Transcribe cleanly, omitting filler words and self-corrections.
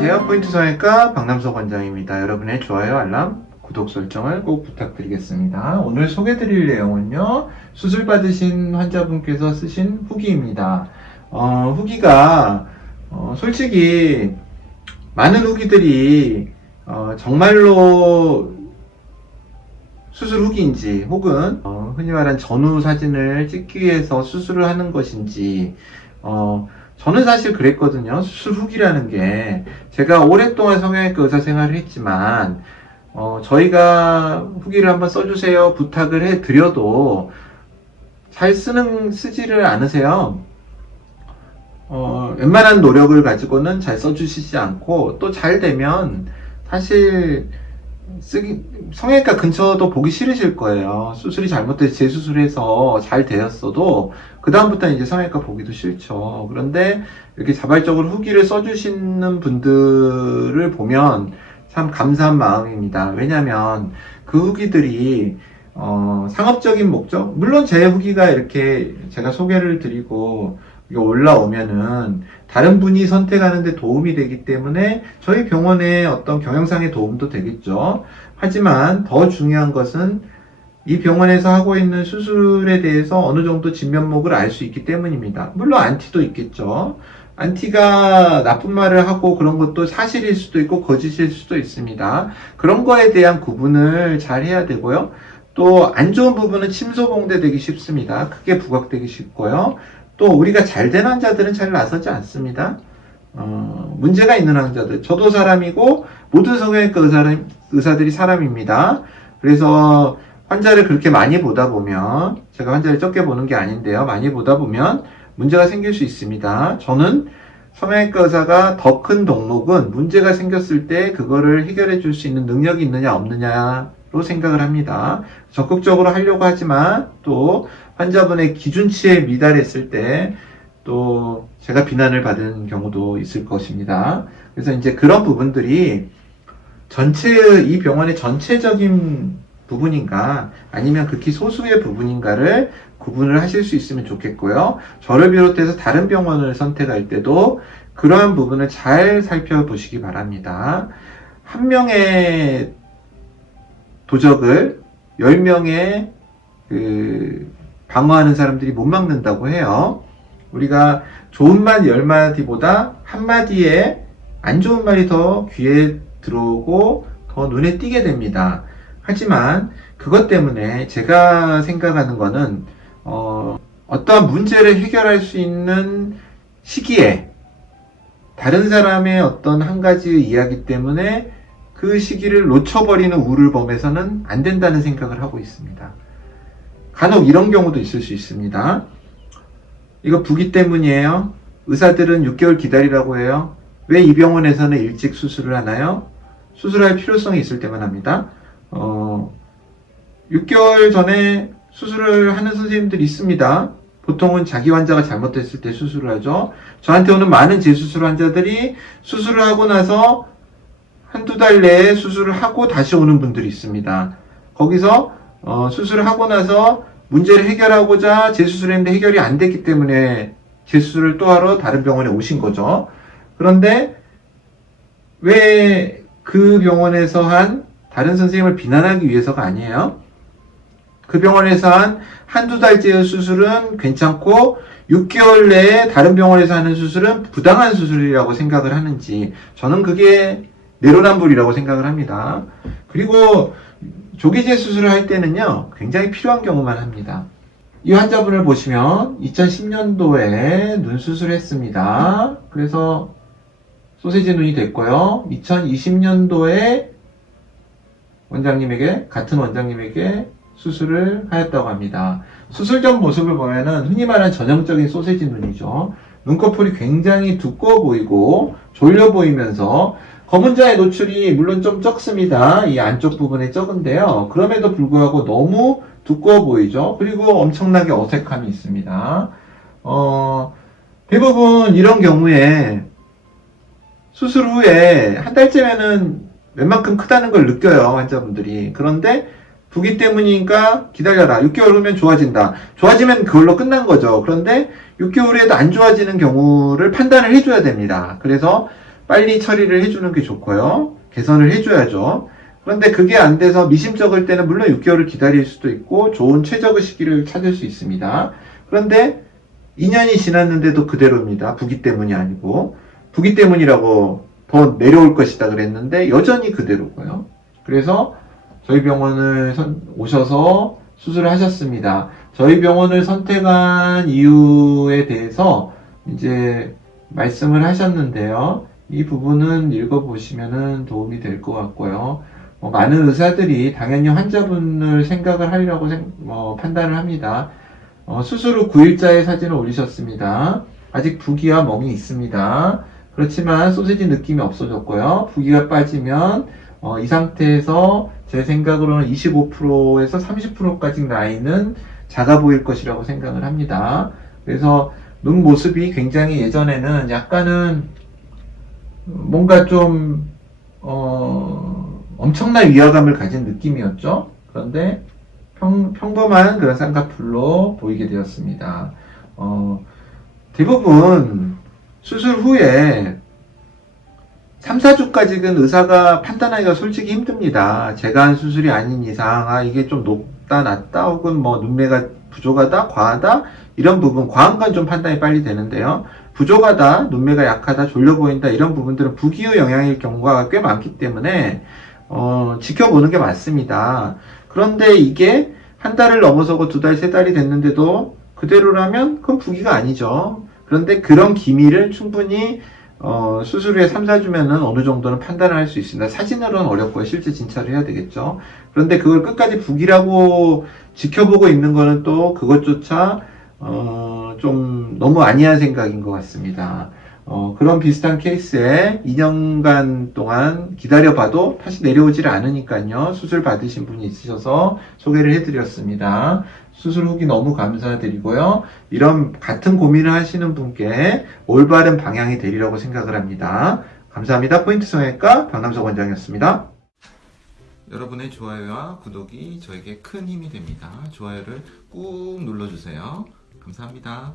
안녕하세요. 포인트 성형외과 박남석 원장입니다. 여러분의 좋아요, 알람, 구독 설정을 꼭 부탁드리겠습니다. 오늘 소개드릴 내용은요, 수술 받으신 환자분께서 쓰신 후기입니다. 후기가 솔직히 많은 후기들이 정말로 수술 후기인지 혹은 흔히 말하는 전후 사진을 찍기 위해서 수술을 하는 것인지 저는 사실 그랬거든요. 수술 후기라는 게 제가 오랫동안 성형외과 의사 생활을 했지만 저희가 후기를 한번 써주세요 부탁을 해드려도 잘 쓰지를 않으세요. 웬만한 노력을 가지고는 잘 써주시지 않고 또 잘 되면 사실 성형외과 근처도 보기 싫으실 거예요. 수술이 잘못돼서 재수술해서 잘 되었어도 그 다음부터는 이제 성형외과 보기도 싫죠. 그런데 이렇게 자발적으로 후기를 써주시는 분들을 보면 참 감사한 마음입니다. 왜냐면 그 후기들이 상업적인 목적, 물론 제 후기가 이렇게 제가 소개를 드리고 올라오면은 다른 분이 선택하는데 도움이 되기 때문에 저희 병원의 어떤 경영상의 도움도 되겠죠. 하지만 더 중요한 것은 이 병원에서 하고 있는 수술에 대해서 어느 정도 진면목을 알 수 있기 때문입니다. 물론 안티도 있겠죠. 안티가 나쁜 말을 하고 그런 것도 사실일 수도 있고 거짓일 수도 있습니다. 그런 거에 대한 구분을 잘 해야 되고요. 또 안 좋은 부분은 침소봉대 되기 쉽습니다. 크게 부각되기 쉽고요. 또 우리가 잘된 환자들은 잘 나서지 않습니다. 문제가 있는 환자들, 저도 사람이고 모든 성형외과 의사들이 사람입니다. 그래서 환자를 그렇게 많이 보다 보면, 제가 환자를 적게 보는 게 아닌데요, 많이 보다 보면 문제가 생길 수 있습니다. 저는 성형외과 의사가 더 큰 덕목은 문제가 생겼을 때 그거를 해결해 줄 수 있는 능력이 있느냐 없느냐로 생각을 합니다. 적극적으로 하려고 하지만 또 환자분의 기준치에 미달했을 때 또 제가 비난을 받은 경우도 있을 것입니다. 그래서 이제 그런 부분들이 이 병원의 전체적인 부분인가 아니면 극히 소수의 부분인가를 구분을 하실 수 있으면 좋겠고요. 저를 비롯해서 다른 병원을 선택할 때도 그러한 부분을 잘 살펴보시기 바랍니다. 한 명의 도적을 10명의 방어하는 사람들이 못 막는다고 해요. 우리가 좋은 말 10마디보다 한마디에 안 좋은 말이 더 귀에 들어오고 더 눈에 띄게 됩니다. 하지만 그것 때문에 제가 생각하는 거는 어떠한 문제를 해결할 수 있는 시기에 다른 사람의 어떤 한 가지의 이야기 때문에 그 시기를 놓쳐버리는 우를 범해서는 안 된다는 생각을 하고 있습니다. 간혹 이런 경우도 있을 수 있습니다. 이거 부기 때문이에요. 의사들은 6개월 기다리라고 해요. 왜 이 병원에서는 일찍 수술을 하나요? 수술할 필요성이 있을 때만 합니다. 6개월 전에 수술을 하는 선생님들이 있습니다. 보통은 자기 환자가 잘못됐을 때 수술을 하죠. 저한테 오는 많은 재수술 환자들이 수술을 하고 나서 한두 달 내에 수술을 하고 다시 오는 분들이 있습니다. 거기서 수술을 하고 나서 문제를 해결하고자 재수술했는데 해결이 안 됐기 때문에 재수술을 또 하러 다른 병원에 오신 거죠. 그런데 왜 그 병원에서 한 다른 선생님을 비난하기 위해서가 아니에요. 그 병원에서 한 한두 달째의 수술은 괜찮고 6개월 내에 다른 병원에서 하는 수술은 부당한 수술이라고 생각을 하는지, 저는 그게 내로남불이라고 생각을 합니다. 그리고 조기재 수술을 할 때는요, 굉장히 필요한 경우만 합니다. 이 환자분을 보시면 2010년도에 눈 수술했습니다. 그래서 소세지 눈이 됐고요. 2020년도에 같은 원장님에게 수술을 하였다고 합니다. 수술 전 모습을 보면은 흔히 말하는 전형적인 소세지 눈이죠. 눈꺼풀이 굉장히 두꺼워 보이고 졸려 보이면서 검은자의 노출이 물론 좀 적습니다. 이 안쪽 부분에 적은데요. 그럼에도 불구하고 너무 두꺼워 보이죠. 그리고 엄청나게 어색함이 있습니다. 대부분 이런 경우에 수술 후에 한 달째면은 웬만큼 크다는 걸 느껴요, 환자분들이. 그런데 부기 때문이니까 기다려라. 6개월 후면 좋아진다. 좋아지면 그걸로 끝난 거죠. 그런데 6개월 후에도 안 좋아지는 경우를 판단을 해줘야 됩니다. 그래서 빨리 처리를 해주는 게 좋고요. 개선을 해줘야죠. 그런데 그게 안 돼서 미심쩍을 때는 물론 6개월을 기다릴 수도 있고 좋은 최적의 시기를 찾을 수 있습니다. 그런데 2년이 지났는데도 그대로입니다. 부기 때문이 아니고 부기 때문이라고 더 내려올 것이다 그랬는데 여전히 그대로고요. 그래서 저희 병원을 오셔서 수술을 하셨습니다. 저희 병원을 선택한 이유에 대해서 이제 말씀을 하셨는데요. 이 부분은 읽어보시면 도움이 될 것 같고요. 많은 의사들이 당연히 환자분을 생각을 하려고 판단을 합니다. 수술 후 9일자의 사진을 올리셨습니다. 아직 부기와 멍이 있습니다. 그렇지만 소시지 느낌이 없어졌고요. 부기가 빠지면 이 상태에서 제 생각으로는 25%에서 30%까지 나이는 작아 보일 것이라고 생각을 합니다. 그래서 눈 모습이 굉장히 예전에는 약간은 뭔가 좀 엄청난 위화감을 가진 느낌이었죠. 그런데 평범한 그런 쌍꺼풀로 보이게 되었습니다. 대부분 수술 후에 3, 4주까지는 의사가 판단하기가 솔직히 힘듭니다. 제가 한 수술이 아닌 이상, 이게 좀 높다, 낮다, 혹은 눈매가 부족하다, 과하다, 이런 부분, 과한 건 좀 판단이 빨리 되는데요. 부족하다, 눈매가 약하다, 졸려 보인다, 이런 부분들은 부기의 영향일 경우가 꽤 많기 때문에, 지켜보는 게 맞습니다. 그런데 이게 한 달을 넘어서고 2달, 3달이 됐는데도 그대로라면 그건 부기가 아니죠. 그런데 그런 기미를 충분히 수술 후에 3, 4주면은 어느 정도는 판단을 할 수 있습니다. 사진으로는 어렵고요. 실제 진찰을 해야 되겠죠. 그런데 그걸 끝까지 부기라고 지켜보고 있는 거는 또 그것조차 좀 너무 아니한 생각인 것 같습니다. 그런 비슷한 케이스에 2년간 동안 기다려봐도 다시 내려오질 않으니까요. 수술 받으신 분이 있으셔서 소개를 해드렸습니다. 수술 후기 너무 감사드리고요. 이런 같은 고민을 하시는 분께 올바른 방향이 되리라고 생각을 합니다. 감사합니다. 포인트 성형외과 박남석 원장이었습니다. 여러분의 좋아요와 구독이 저에게 큰 힘이 됩니다. 좋아요를 꾹 눌러주세요. 감사합니다.